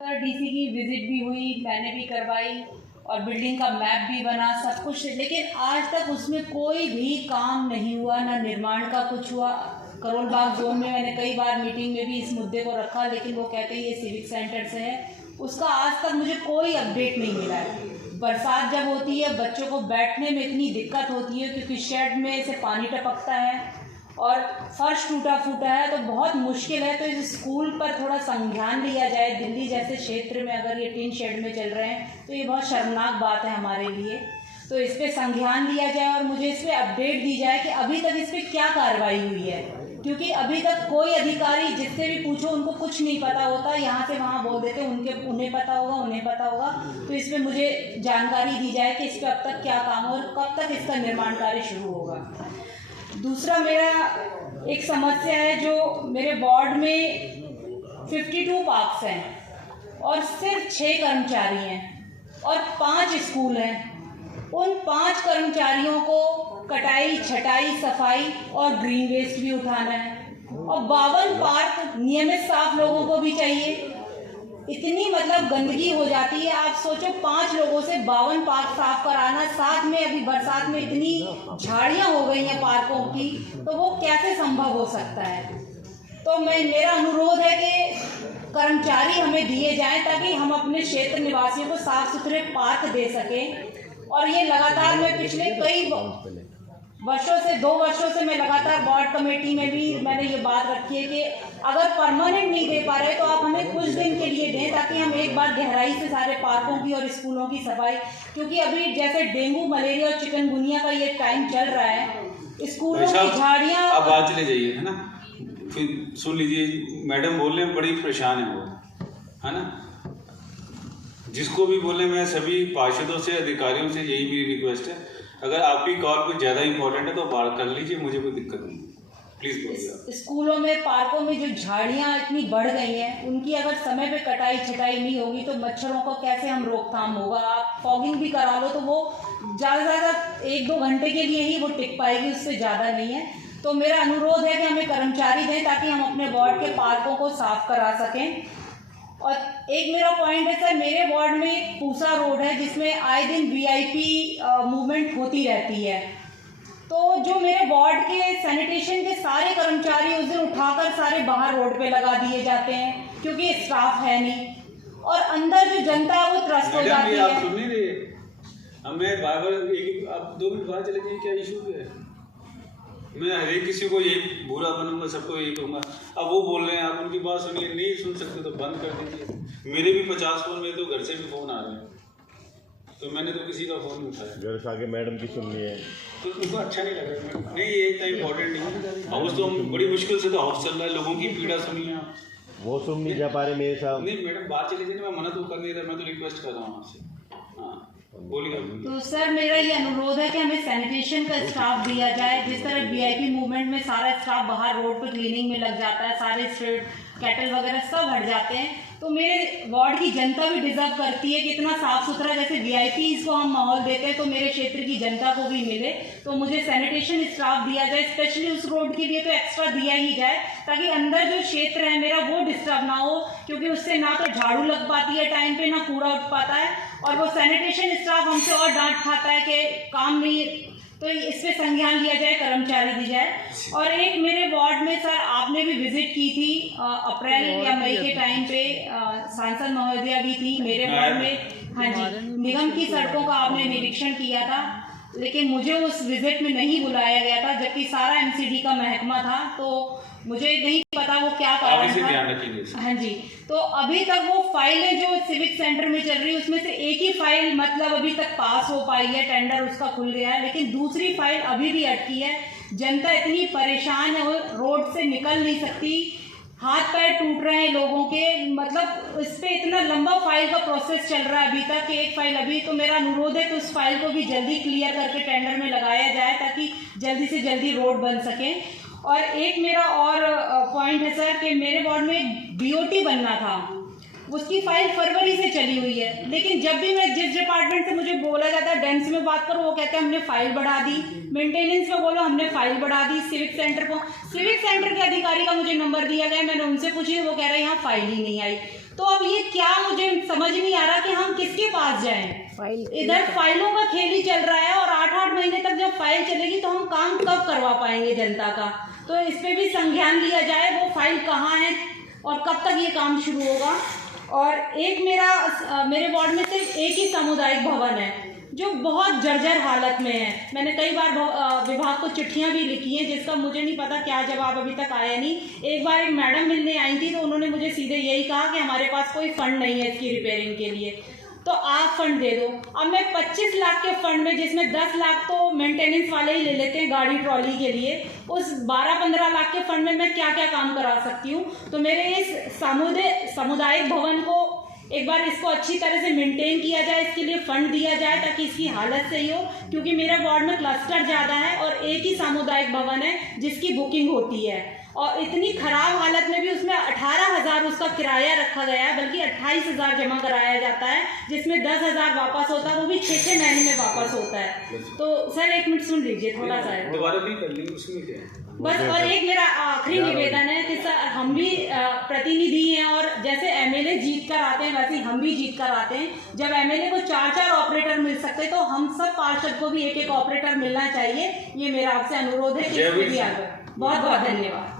DC की visit भी हुई, मैंने भी करवाई और बिल्डिंग का मैप भी बना, सब कुछ, लेकिन आज तक उसमें कोई भी काम नहीं हुआ, ना निर्माण का कुछ हुआ। करोल बाग जोन में मैंने कई बार मीटिंग में भी इस मुद्दे को रखा, लेकिन वो कहते हैं ये सिविक सेंटर से है, उसका आज तक मुझे कोई अपडेट नहीं मिला है। बरसात जब होती है बच्चों को बैठने में इतनी दिक्कत होती है क्योंकि शेड में से पानी टपकता है और फर्श टूटा फूटा है, तो बहुत मुश्किल है। तो इस स्कूल पर थोड़ा संज्ञान लिया जाए। दिल्ली जैसे क्षेत्र में अगर ये टिन शेड में चल रहे हैं तो ये बहुत शर्मनाक बात है हमारे लिए। तो इस पर संज्ञान लिया जाए और मुझे इस पर अपडेट दी जाए कि अभी तक इस पर क्या कार्रवाई हुई है, क्योंकि अभी तक कोई अधिकारी जिससे भी पूछो उनको कुछ नहीं पता होता, यहाँ से वहाँ बोल देते उन्हें पता होगा। तो इस पर मुझे जानकारी दी जाए कि इस पर अब तक क्या काम हो और कब तक इसका निर्माण कार्य शुरू होगा। दूसरा मेरा एक समस्या है, जो मेरे वार्ड में 52 पार्क्स हैं और सिर्फ 6 कर्मचारी हैं और 5 स्कूल हैं। उन 5 कर्मचारियों को कटाई, छटाई, सफाई और ग्रीन वेस्ट भी उठाना है और 52 पार्क नियमित साफ लोगों को भी चाहिए। इतनी मतलब गंदगी हो जाती है, आप सोचो 5 लोगों से 52 पार्क साफ कराना, साथ में अभी बरसात में इतनी झाड़ियां हो गई हैं पार्कों की, तो वो कैसे संभव हो सकता है। तो मेरा अनुरोध है कि कर्मचारी हमें दिए जाएं ताकि हम अपने क्षेत्र निवासियों को साफ सुथरे पार्क दे सकें। और ये लगातार मैं पिछले कई वर्षों से 2 वर्षों से मैं लगातार वार्ड कमेटी में भी मैंने ये बात रखी है कि अगर परमानेंट नहीं दे पा रहे तो आप हमें कुछ दिन के लिए दें ताकि हम एक बार गहराई से सारे पार्कों की और स्कूलों की सफाई, क्योंकि अभी जैसे डेंगू, मलेरिया और चिकनगुनिया का ये टाइम चल रहा है, स्कूलों की झाड़ियाँ। अब बात चले जाइए, है ना, फिर सुन लीजिए, मैडम बोल रहे हैं बड़ी परेशान है वो, है ना। जिसको भी बोले, मैं सभी पार्षदों से, अधिकारियों से यही मेरी रिक्वेस्ट है, अगर आपकी कॉल कुछ ज़्यादा इंपॉर्टेंट है तो बात कर लीजिए, मुझे कोई दिक्कत नहीं, प्लीज़ बोलिए। स्कूलों में, पार्कों में जो झाड़ियाँ इतनी बढ़ गई हैं, उनकी अगर समय पे कटाई छटाई नहीं होगी तो मच्छरों को कैसे हम रोकथाम होगा। आप फॉगिंग भी करा लो तो वो ज़्यादा से ज़्यादा 1-2 घंटे के लिए ही वो टिक पाएगी, उससे ज़्यादा नहीं है। तो मेरा अनुरोध है कि हमें कर्मचारी दें ताकि हम अपने वार्ड के पार्कों को साफ करा सकें। और एक मेरा पॉइंट है सर, मेरे वार्ड में एक पूसा रोड है जिसमें आए दिन वीआईपी मूवमेंट होती रहती है, तो जो मेरे वार्ड के सैनिटेशन के सारे कर्मचारी उस दिन उठाकर सारे बाहर रोड पे लगा दिए जाते हैं क्योंकि स्टाफ है नहीं, और अंदर जो जनता है वो त्रस्त हो जाती है। आप सुन नहीं रहे, हमें बार-बार आप 2 मिनट बाहर चले जाइए, क्या इशू है। मैं हर एक किसी को यही बुरा बनूंगा, सबको यही कहूँगा। अब वो बोल रहे हैं, आप उनकी बात सुनिए, नहीं सुन सकते तो बंद कर दीजिए। मेरे भी 50 फ़ोन, मेरे तो घर से भी फ़ोन आ रहे हैं, तो मैंने तो किसी का फ़ोन नहीं उठाया। घर से आगे मैडम की सुननी है तो उनको अच्छा नहीं लग रहा है। नहीं, ये इतना इम्पोर्टेंट नहीं है। हाउस तो हम बड़ी मुश्किल से तो हाउस चल रहा है, लोगों की पीड़ा सुनिए आप। वो सुन नहीं जा पा रहे मेरे साथ। नहीं मैडम, बात चली जाए, मैं मना तो कर नहीं रहा, मैं तो रिक्वेस्ट कर रहा हूँ आपसे। हाँ बोलिए। तो सर मेरा ये अनुरोध है कि हमें सैनिटेशन का स्टाफ दिया जाए। जिस तरह वीआईपी मूवमेंट में सारा स्टाफ बाहर रोड पर क्लीनिंग में लग जाता है, सारे स्ट्रीट कैटल वगैरह सब हट जाते हैं, तो मेरे वार्ड की जनता भी डिजर्व करती है कि इतना साफ सुथरा जैसे वीआईपीज को हम माहौल देते हैं तो मेरे क्षेत्र की जनता को भी मिले। तो मुझे सैनिटेशन स्टाफ दिया जाए, स्पेशली उस रोड के लिए तो एक्स्ट्रा दिया ही जाए ताकि अंदर जो क्षेत्र है मेरा वो डिस्टर्ब ना हो, क्योंकि उससे ना तो झाड़ू लग पाती है टाइम पे, ना कूड़ा उठ पाता है, और वो सैनिटेशन स्टाफ हमसे और डांट खाता है कि काम नहीं। तो इस पे संज्ञान लिया जाए, कर्मचारी दी जाए। और एक मेरे वार्ड में सर आपने भी विजिट की थी अप्रैल या मई के टाइम पे, सांसद महोदया भी थी मेरे वार्ड में। हाँ जी, निगम की सड़कों का आपने निरीक्षण किया था, लेकिन मुझे उस विजिट में नहीं बुलाया गया था जबकि सारा एमसीडी का महकमा था, तो मुझे नहीं पता वो क्या कारण था। हाँ जी, तो अभी तक वो फाइलें जो सिविक सेंटर में चल रही है उसमें से एक ही फाइल मतलब अभी तक पास हो पाई है, टेंडर उसका खुल गया है, लेकिन दूसरी फाइल अभी भी अटकी है। जनता इतनी परेशान है, वो रोड से निकल नहीं सकती, हाथ पैर टूट रहे हैं लोगों के, मतलब इस पे इतना लंबा फाइल का प्रोसेस चल रहा है अभी तक, एक फाइल अभी। तो मेरा अनुरोध है कि उस फाइल को भी जल्दी क्लियर करके टेंडर में लगाया जाए ताकि जल्दी से जल्दी रोड बन सके। और एक मेरा और पॉइंट है सर कि मेरे वार्ड में बीओटी बनना था, उसकी फाइल फरवरी से चली हुई है, लेकिन जब भी मैं जिस डिपार्टमेंट से मुझे बोला जाता है डेंस में बात करो, वो कहते हैं हमने फाइल बढ़ा दी, मेंटेनेंस में बोलो हमने फाइल बढ़ा दी, सिविक सेंटर के अधिकारी का मुझे नंबर दिया गया, मैंने उनसे पूछी, वो कह रहे हैं यहाँ फाइल ही नहीं आई। तो अब ये क्या मुझे पास जाएं। इधर फाइलों का खेल ही चल रहा है और 8-8 महीने तक जब फाइल चलेगी तो हम काम कब करवा पाएंगे जनता का। तो इस पे भी संज्ञान लिया जाए, वो फाइल कहाँ है और कब तक ये काम शुरू होगा। और एक मेरे वार्ड में सिर्फ एक ही सामुदायिक भवन है जो बहुत जर्जर हालत में है। मैंने कई बार विभाग को चिट्ठियां भी लिखी हैं जिसका मुझे नहीं पता क्या जवाब अभी तक आया नहीं। एक बार एक मैडम मिलने आई थी तो उन्होंने मुझे सीधे यही कहा कि हमारे पास कोई फंड नहीं है इसकी रिपेयरिंग के लिए, तो आप फंड दे दो। अब मैं 25 लाख के फंड में, जिसमें 10 लाख तो मेंटेनेंस वाले ही ले लेते हैं गाड़ी ट्रॉली के लिए, उस 12-15 लाख के फंड में मैं क्या क्या काम करा सकती हूँ। तो मेरे इस सामुदायिक भवन को एक बार इसको अच्छी तरह से मेंटेन किया जाए, इसके लिए फंड दिया जाए ताकि इसकी हालत सही हो, क्योंकि मेरे वार्ड में क्लस्टर ज़्यादा है और एक ही सामुदायिक भवन है जिसकी बुकिंग होती है और इतनी खराब हालत में भी उसमें 18,000 उसका किराया रखा गया है, बल्कि 28,000 जमा कराया जाता है, जिसमें 10,000 वापस होता है, वो भी 6-6 महीने में वापस होता है। तो सर 1 मिनट सुन लीजिए थोड़ा सा है। दोबारा भी कर लेंगे, उसमें क्या है। बस और एक मेरा आखिरी निवेदन है कि सर हम भी प्रतिनिधि हैं और जैसे एमएलए जीत कर आते हैं वैसे हम भी जीत कर आते हैं। जब एमएलए को 4-4 ऑपरेटर मिल सकते तो हम सब पार्षद को भी 1-1 ऑपरेटर मिलना चाहिए। ये मेरा आपसे अनुरोध है कि बहुत बहुत धन्यवाद।